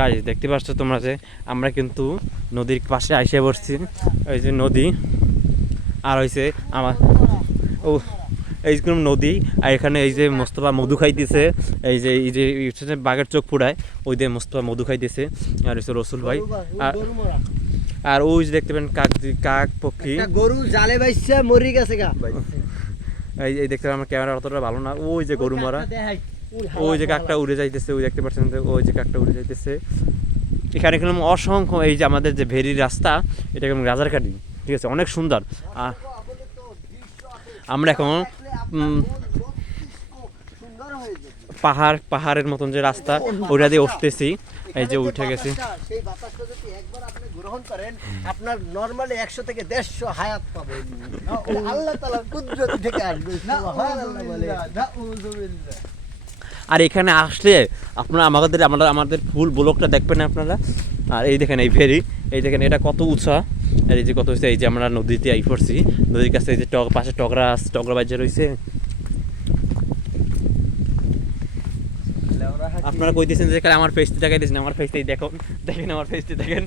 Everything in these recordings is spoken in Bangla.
গাইস দেখতে পাচ্ছ তোমরা যে আমরা কিন্তু নদীর পাশে আইসে বসছি। এই যে নদী আর হয়েছে আমার ও এইরকম নদী, আর এখানে এই যে মোস্তফা মধু খাইতেছে, এই যে বাঘের চোখ পুড়ায় ওই দিয়ে মোস্তফা মধু খাইতেছে, আর হচ্ছে রসুল ভাই। আর ওই যে দেখতে পাবেন কাক পক্ষী, গরু জালে বাইছে মরি গেছে গা। এই দেখতে পাবেন আমার ক্যামেরা অতটা ভালো না, ওই যে গরু মারা, ওই যে কাকটা উড়ে যাইতেছে, ওই দেখতে পাচ্ছেন ওই যে কাকটা উড়ে যাইতেছে। এখানে কিন্তু অসংখ্য এই যে আমাদের যে ভেরির রাস্তা, এটা কিন্তু রাজারকাঠি, ঠিক আছে, অনেক সুন্দর। আমরা এখন পাহাড়ের মতন যে রাস্তা ওইটা দিয়ে উঠতেছি, এই যে উঠে গেছি। সেই বাতাসটা যদি একবার আপনি গ্রহণ করেন, আপনার নরমালি 100 থেকে 150 হায়াত পাবেন। আল্লাহ তাআলার কুদরত থেকে আসবে, সুবহানাল্লাহ বলে। আর এখানে আসলে আপনারা আমাদের ফুল ব্লকটা দেখবেন আপনারা। আর এই দেখেন এই ফেরি, এই দেখেন এটা কত উঁচা, আর এই যে কত হচ্ছে, এই যে আমরা নদীতে আই পড়ছি, নদীর কাছে এই যে পাশে টগরা বাজে রয়েছে। আপনারা কইতেছেন যে আমার ফেসটি দেখাইতেছেন, আমার ফেসটি দেখেন আমার ফেসটি দেখেন।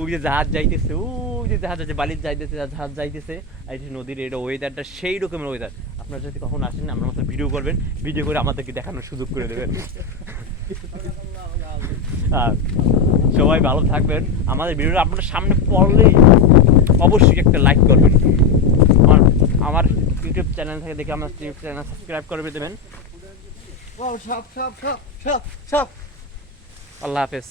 ওই যে জাহাজ যাইতেছে, ওই যে জাহাজ আছে বালির যাইতেছে, জাহাজ যাইতেছে, এই যে নদীর এটা ওয়েদারটা সেই রকমের ওয়েদার। আপনারা যদি কখন আসেন আমার মতো ভিডিও করবেন, ভিডিও করে আমাদেরকে দেখানোর সুযোগ করে দেবেন। আর সবাই ভালো থাকবেন। আমাদের ভিডিওটা আপনার সামনে পড়লেই অবশ্যই একটা লাইক করবেন। আমার ইউটিউব চ্যানেল থেকে দেখে আমার ইউটিউব চ্যানেল সাবস্ক্রাইব করে দেবেন। সব আল্লাহ হাফেজ।